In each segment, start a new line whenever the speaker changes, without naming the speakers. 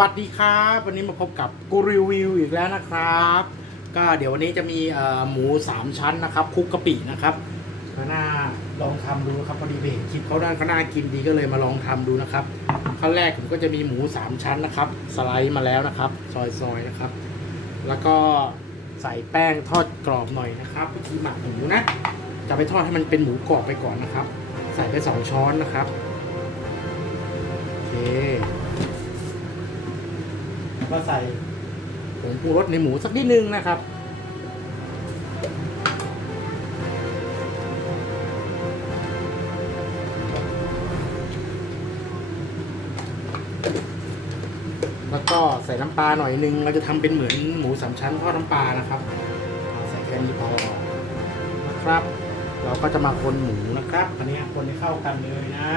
วัสดีครับ วันนี้มาพบกับกูรีวิวอีกแล้วนะครับ ก็เดี๋ยววันนี้จะมีหมูสามชั้นนะครับคุกกะปินะครับก็น่าลองทำดูครับพอดีไปเห็นคลิปเขาด้านก็น่ากินดีก็เลยมาลองทำดูนะครับขั้นแรกผมก็จะมีหมูสามชั้นนะครับ สไลด์มาแล้วนะครับ ซอยๆนะครับ แล้วก็ใส่แป้งทอดกรอบหน่อยนะครับวิธีหมักหมูนะจะไปทอดให้มันเป็นหมูกรอบไปก่อนนะครับ ใส่ไปสองช้อนนะครับโอเค ก็ใส่ผงปรุงรสในหมูสักนิดนึงนะครับแล้วก็ใส่น้ำปลาหน่อยนึง เราจะทำเป็นเหมือนหมูสามชั้นทอดน้ำปลานะครับ ใส่แค่นี้พอนะครับ เราก็จะมาคนหมูนะครับอันนี้คนให้เข้ากันเลยนะ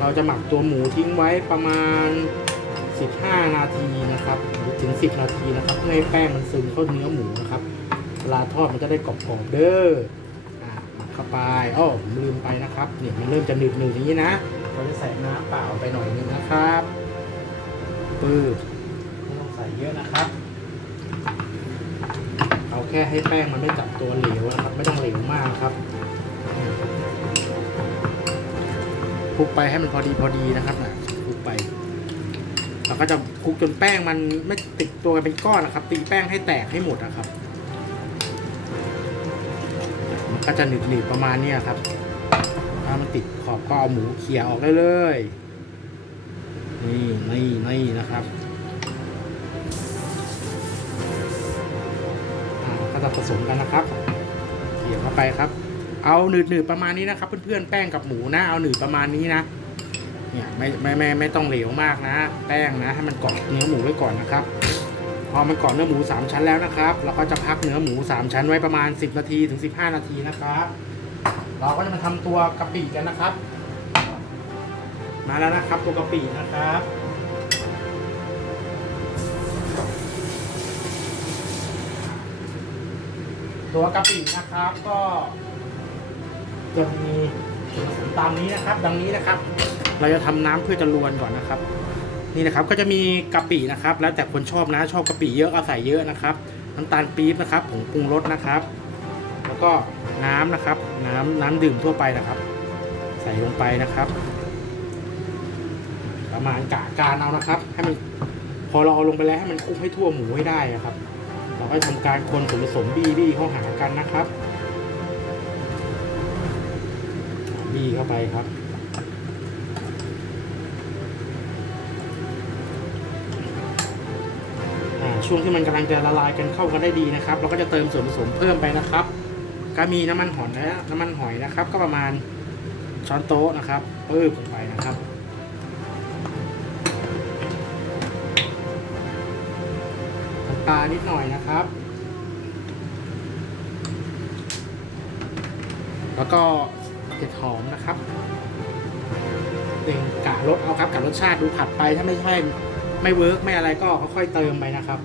เราจะหมักตัวหมูทิ้งไว้ประมาณ 15 นาทีนะครับหรือถึง 10 นาทีนะครับเพื่อให้แป้งมันซึมเข้าเนื้อหมูนะครับเวลาทอดมันจะได้กรอบๆเด้ออะหมักเข้าไปอ้อผมลืมไปนะครับเนี่ยมันเริ่มจะหนืดๆอย่างนี้นะเราจะใส่น้ำเปล่าไปหน่อยนึงนะครับปื๊บไม่ต้องใส่เยอะนะครับ เอาแค่ให้แป้งมันไม่จับตัวเหลวนะครับ ไม่ต้องเหลวมากครับ คลุกไปให้มันพอดีพอดีนะครับนะคลุกไปเราก็จะคลุกจนแป้งมันไม่ติดตัวกันเป็นก้อนนะครับ ตีแป้งให้แตกให้หมดนะครับ มันก็จะหนึบๆประมาณเนี้ครับ ถ้ามันติดขอบก็เอาหมูเขี่ยออกได้เลย นี่นี่นี่นะครับก็จะผสมกันนะครับเขี่ยเข้าไปครับ เอาหนืดๆประมาณนี้นะครับเพื่อนๆแป้งกับหมูนะ เอาหนืดประมาณนี้นะเนี่ยไม่ไม่ไม่ไม่ต้องเหลวมากนะ แป้งนะให้มันเกาะเนื้อหมูไว้ก่อนนะครับพอมันเกาะเนื้อหมูสามชั้นแล้วนะครับ เราก็จะพักเนื้อหมูสามชั้นไว้ประมาณ 10 นาทีถึง 15 นาทีนะครับ เราก็จะมาทำตัวกะปิกันนะครับ มาแล้วนะครับตัวกะปินะครับตัวกะปินะครับก็ จะมีส่วนผสมตามนี้นะครับ ดังนี้นะครับ เราจะทำน้ำเพื่อจะลวนก่อนนะครับ นี่นะครับก็จะมีกะปินะครับ แล้วแต่คนชอบนะชอบกะปิเยอะก็ใส่เยอะนะครับ น้ำตาลปี๊บนะครับผงปรุงรสนะครับ แล้วก็น้ำนะครับ น้ำน้ำดื่มทั่วไปนะครับ ใส่ลงไปนะครับ ประมาณกะการเอานะครับ ให้มันพอเราเอาลงไปแล้วให้มันคลุกให้ทั่วหมูให้ได้อะครับ เราก็ทำการคนส่วนผสมบี้บี้เข้าหากันนะครับีเข้าไปครับ ช่วงที่มันกำลังจะละลายกันเข้ากันได้ดีนะครับ เราก็จะเติมส่วนผสมเพิ่มไปนะครับ ก็มีน้ำมันหอยนะน้ำมันหอยนะครับ ก็ประมาณช้อนโต๊ะนะครับเพิ่มลงไปนะครับตานิดหน่อยนะครับ แล้วก็ เห็ดหอมนะครับเองกะรสเอาครับกะรสชาติดูผัดไปถ้าไม่ใช่ไม่เวิร์กไม่อะไรก็ค่อยๆเติมไปนะครับ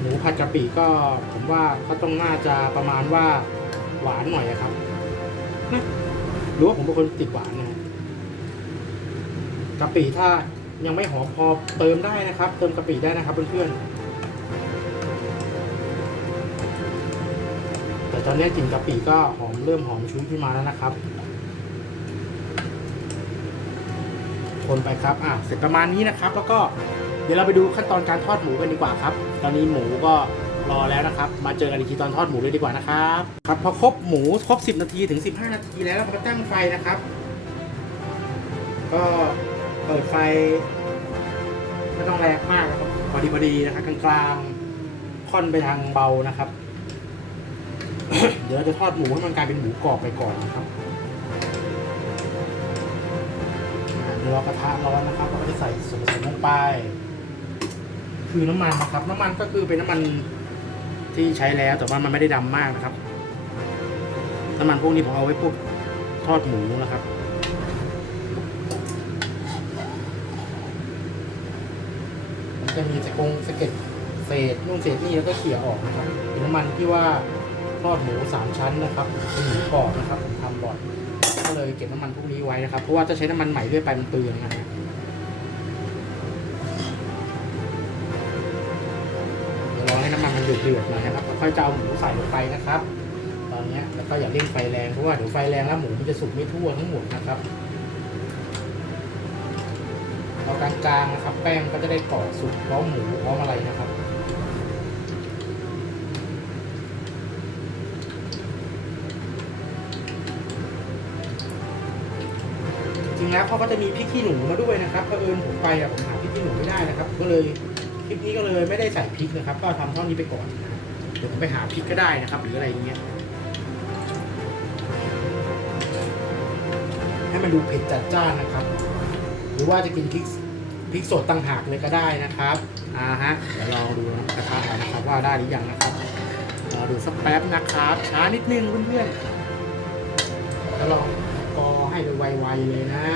หมูผัดกะปิก็ผมว่าก็ต้องน่าจะประมาณว่าหวานหน่อยอะครับหรือว่าผมเป็นคนติดหวานนะกะปิถ้ายังไม่หอมพอเติมได้นะครับ เติมกะปิได้นะครับเพื่อนๆ ต่ตอนนี้กลิ่นกะปิก็หอมเริ่มหอมชุ้ยขึ้นมาแล้วนะครับ คนไปครับอะเสร็จประมาณนี้นะครับ แล้วก็เดี๋ยวเราไปดูขั้นตอนการทอดหมูกันดีกว่าครับ ตอนนี้หมูก็รอแล้วนะครับ มาเจอกันอีกทีตอนทอดหมูเลยดีกว่านะครับครับพอครบหมูครบ 10 นาทีถึง 15 นาทีแล้วเราก็ตั้งไฟนะครับ ก็เปิดไฟไม่ต้องแรงมากครับพอดีพอดีนะครับกลางๆค่อนไปทางเบานะครับ เดี๋ยวเราจะทอดหมูให้มันกลายเป็นหมูกรอบไปก่อนนะครับเดี๋ยวรากระทะร้อนนะครับเราก็จะใส่ส่วนผสมลงไป คือน้ำมันนะครับ น้ำมันก็คือเป็นน้ำมันที่ใช้แล้วแต่ว่ามันไม่ได้ดำมากนะครับ น้ำมันพวกนี้ผมเอาไว้พวกทอดหมูนะครับมันจะมีสะกงสะเก็ดเศษนู่นเศษนี่แล้วก็เขี่ยออกนะครับเป็นน้ำมันที่ว่า ทอดหมูสามชั้นนะครับเป็นหมูกรอบนะครับผมทำบ่อยก็เลยเก็บน้ำมันพวกนี้ไว้นะครับ เพราะว่าถ้าใช้น้ำมันใหม่เรื่อยไปมันเปลืองนะฮะเดี๋ยวรอให้น้ำมันมันเดือดๆหน่อยนะครับค่อยจะเอาหมูใส่ลงไปนะครับ ตอนเนี้ยแล้วก็อย่าเร่งไฟแรงเพราะว่าเดี๋ยวไฟแรงแล้วหมูมันจะสุกไม่ทั่วทั้งหมดนะครับเอากลางๆนะครับ แป้งก็จะได้กรอบสุกพร้อมหมูพร้อมอะไรนะครับ แล้วเขาก็จะมีพริกขี้หนูมาด้วยนะครับเผอิญผมไปอะผมหาพริกขี้หนูไม่ได้นะครับ ก็เลยคลิปนี้ก็เลยไม่ได้ใส่พริกนะครับ ก็ทำเท่านี้ไปก่อนเดี๋ยวผมไปหาพริกก็ได้นะครับ หรืออะไรอย่างเงี้ยให้มันดูเผ็ดจัดจ้านนะครับ หรือว่าจะกินพริกพริกสดต่างหากเลยก็ได้นะครับอ่าฮะเดี๋ยวลองดูกระทะนะครับว่าได้หรือยังนะครับรอดูสักแป๊บนะครับช้านิดนึงเพื่อนๆจะลอง กอให้ไวๆเลยนะ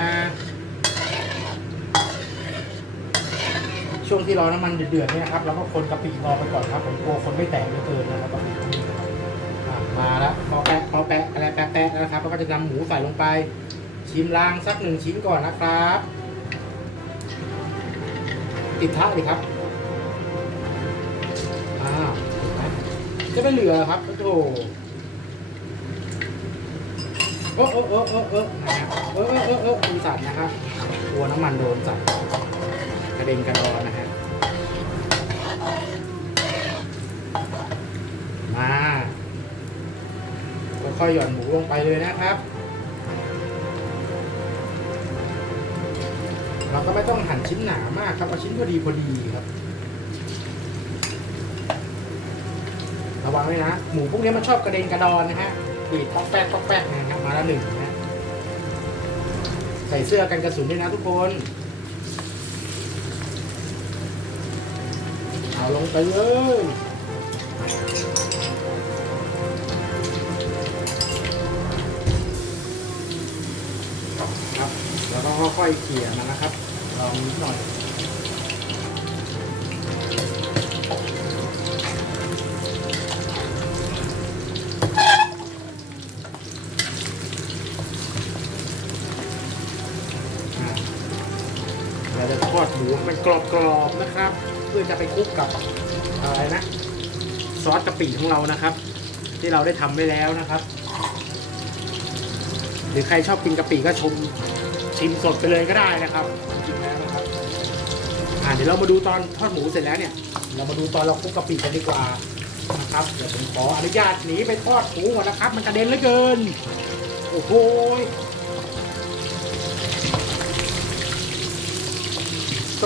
ช่วงที่รอน้ำมันเดือดๆเนี่ยนะครับเราก็คนกะปิรอไปก่อนครับผมกลัวคนไม่แตกเหลือเกินนะครับกะปิมาแล้วพอแปะพอแปะอะไรแปะแปะแล้วนะครับเราก็จะนำหมูใส่ลงไป ชิมลางสักหนึ่งชิ้นก่อนนะครับ ติดทะดิครับอ้าเห็นไหมจะไม่เหลือครับโอ้โห เออเออเออเออเออนะฮะเออเออเออเออมีสัตว์นะครับตัวน้ำมันโดนสัตว์กระเด็นกระดอนนะฮะมาค่อยๆหย่อนหมูลงไปเลยนะครับ เราก็ไม่ต้องหั่นชิ้นหนามากครับเอาชิ้นพอดีพอดีครับ ระวังเลยนะ หมูพวกนี้มันชอบกระเด็นกระดอนนะฮะ ปีดต๊อกแป๊กต๊อกแป๊กนะครับมาแล้วหนึ่งนะฮะใส่เสื้อกันกระสุนด้วยนะทุกคนเอาลงไปเลยครับแล้วก็ค่อยๆเขี่ยมันนะครับลองนิดหน่อย กรอบๆนะครับ เพื่อจะไปคลุกกับอะไรนะซอสกะปิของเรานะครับ ที่เราได้ทำไว้แล้วนะครับ หรือใครชอบกินกะปิก็ชมชิมสดไปเลยก็ได้นะครับจริงๆแล้วนะครับอ่าเดี๋ยวเรามาดูตอนทอดหมูเสร็จแล้วเนี่ย เรามาดูตอนเราคลุกกะปิกันดีกว่านะครับเดี๋ยวผมขออนุญาตหนีไปทอดหมูก่อนนะครับ มันกระเด็นเหลือเกิน โอ้โห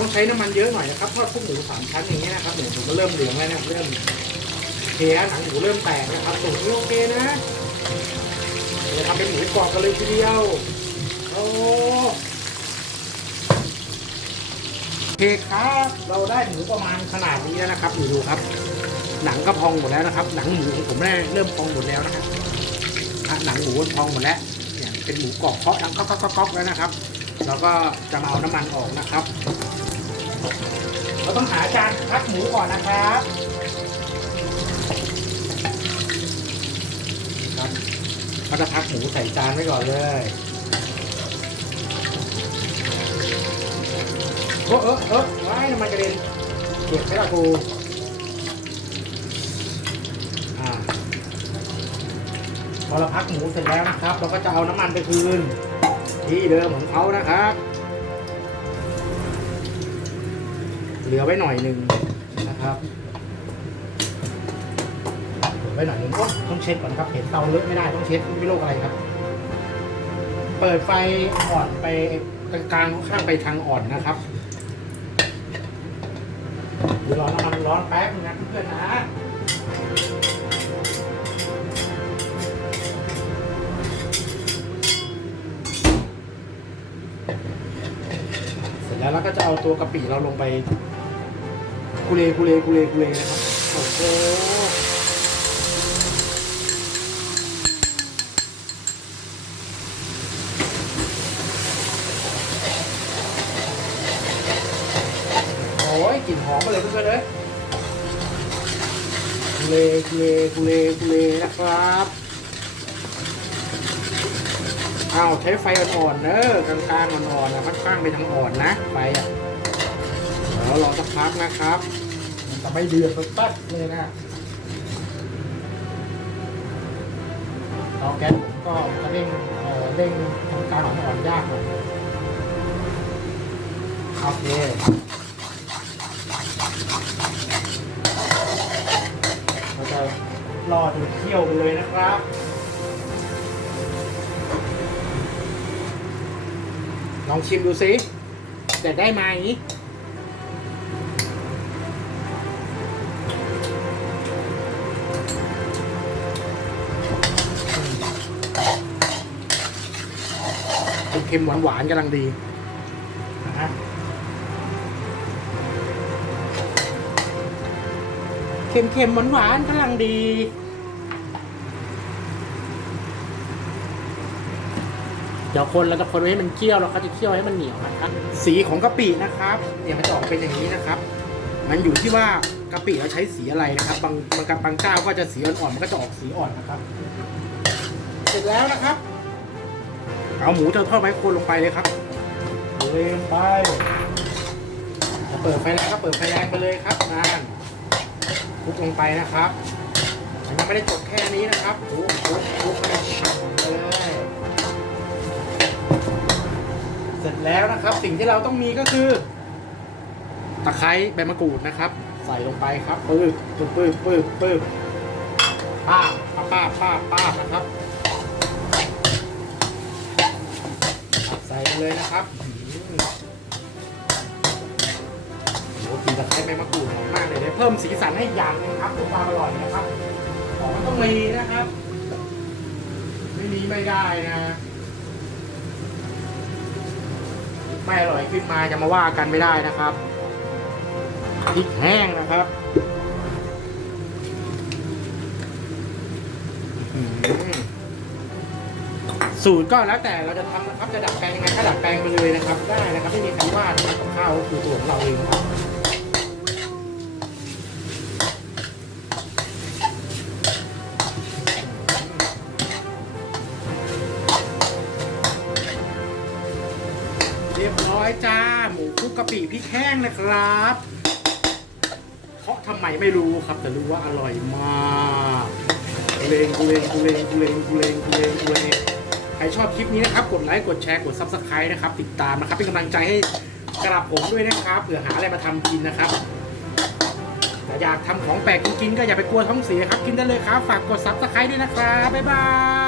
ต้องใช้น้ำมันเยอะหน่อยนะครับทอดพวกหมูสามชั้นอย่างเงี้ยนะครับเนี่ยผมก็เริ่มเหลืองแล้วนะครับเริ่มเทแล้วหนังหมูเริ่มแตกนะครับสูตรนี้โอเคนะเดี๋ยวทำเป็นหมูกรอบกันเลยทีเดียวโอ้โอเคครับเราได้หมูประมาณขนาดนี้แล้วนะครับดูดูครับ หนังก็พองหมดแล้วนะครับ หนังหมูของผมได้เริ่มพองหมดแล้วนะครับหนังหมูพองหมดแล้วเนี่ยเป็นหมูกรอบเคาะดังก๊อกก๊อกก๊อกก๊อกแล้วนะครับ เราก็จะมาเอาน้ำมันออกนะครับ พักหมูก่อนนะครับครับเราจะพักหมูใส่จานไว้ก่อนเลยโอ้เออเออว้ายน้ำมันกระเด็นเก็บไม่ละกูอ่าพอเราพักหมูเสร็จแล้วนะครับ เราก็จะเอาน้ำมันไปคืน ที่เดิมของเขานะครับ เหลือไว้หน่อยหนึ่งนะครับเหลือไว้หน่อยหนึ่งโอ๊ยต้องเช็ดก่อนครับเห็นเตาเลอะไม่ได้ต้องเช็ดไม่โรคอะไรครับ เปิดไฟอ่อนไปกลางข้างไปทางอ่อนนะครับดี๋ยวรอน้ำมันร้อนแป๊บนึงนะเพื่อนนะเสร็จแล้วเราก็จะเอาตัวกะปิเราลงไป กุเลกุเลกุเลกุเลนะครับโอ้โหโอ้ยกลิ่นหอมมาเลยเพื่อนๆเลยกุเลกุเลกุเลกุเลนะครับเอาใช้ไฟอ่อนๆเนอะกลางๆอ่อนๆนะค่อนข้างไปทางอ่อนนะไฟอะเดี๋ยวรอสักพักนะครับ มันจะไม่เดือดปั๊ดเลยนะเตาแก๊สผมก็จะเร่งเร่งทำการอ่อนยากหน่อยโอเคเราจะรอดูเคี่ยวไปเลยนะครับลองชิมดูสิแต่ได้ไหม เค็มๆหวานๆกำลังดีนะฮะเค็มๆหวานๆกำลังดีเดี๋ยวคนเราจะคนไว้ให้มันเคี่ยวแล้วเขาจะเคี่ยวให้มันเหนียวนะครับ สีของกะปินะครับ เนี่ยมันจะออกเป็นอย่างนี้นะครับ มันอยู่ที่ว่ากะปิเราใช้สีอะไรนะครับ บางบางบางเจ้าก็จะสีอ่อนๆมันก็จะออกสีอ่อนนะครับ เสร็จแล้วนะครับ เอาหมูจะทอดไว้โคนลงไปเลยครับเลยลงไปเปิดไฟแรงก็เปิดไฟแรงไปเลยครับนานคลุกลงไปนะครับมันยังไม่ได้จบแค่นี้นะครับคลุกคลุกคลุกให้ฉ่ำเลยเสร็จแล้วนะครับ สิ่งที่เราต้องมีก็คือ ตะไคร้ใบมะกรูดนะครับ ใส่ลงไปครับปึ๊บปึ๊บปึ๊บปึ๊บปึ๊บป้าบป้าบป้าบป้าบนะครับ ใส่เลยนะครับโอ้โหกลินตะไคร้ใบมะกรูดหอมมากเลยเนี่ยเพิ่มสีสันให้อย่างนึงครับเพื่อความอร่อยนะครับ ของมันต้องมีนะครับ ไม่มีไม่ได้นะไม่อร่อยขึ้นมาจะมาว่ากันไม่ได้นะครับพริกแห้งนะครับ สูตรก็แล้วแต่เราจะทำนะครับจะดัดแปลงยังไงก็ดัดแปลงไปเลยนะครับ ได้นะครับไม่มีใครว่านะครับกับข้าวก็คือตัวของเราเองครับเรียบร้อยจ้า หมูคุกกะปิพริกแห้งนะครับเพราะทำไมไม่รู้ครับ แต่รู้ว่าอร่อยมากกุเลงกุเลงกุเลงกุเลงกุเลงกุเลงกุเลง ครชอบคลิปนี้นะครับ กดไลค์ กดแชร์ กดซับสไครต์นะครับ ติดตามนะครับ เป็นกำลังใจให้กระผมด้วยนะครับ เผื่อหาอะไรมาทำกินนะครับแต่อยากทำของแปลกกินๆก็อย่าไปกลัวท้องเสียครับ กินได้เลยครับ ฝากกดซับสไครต์ด้วยนะครับ บ๊ายบาย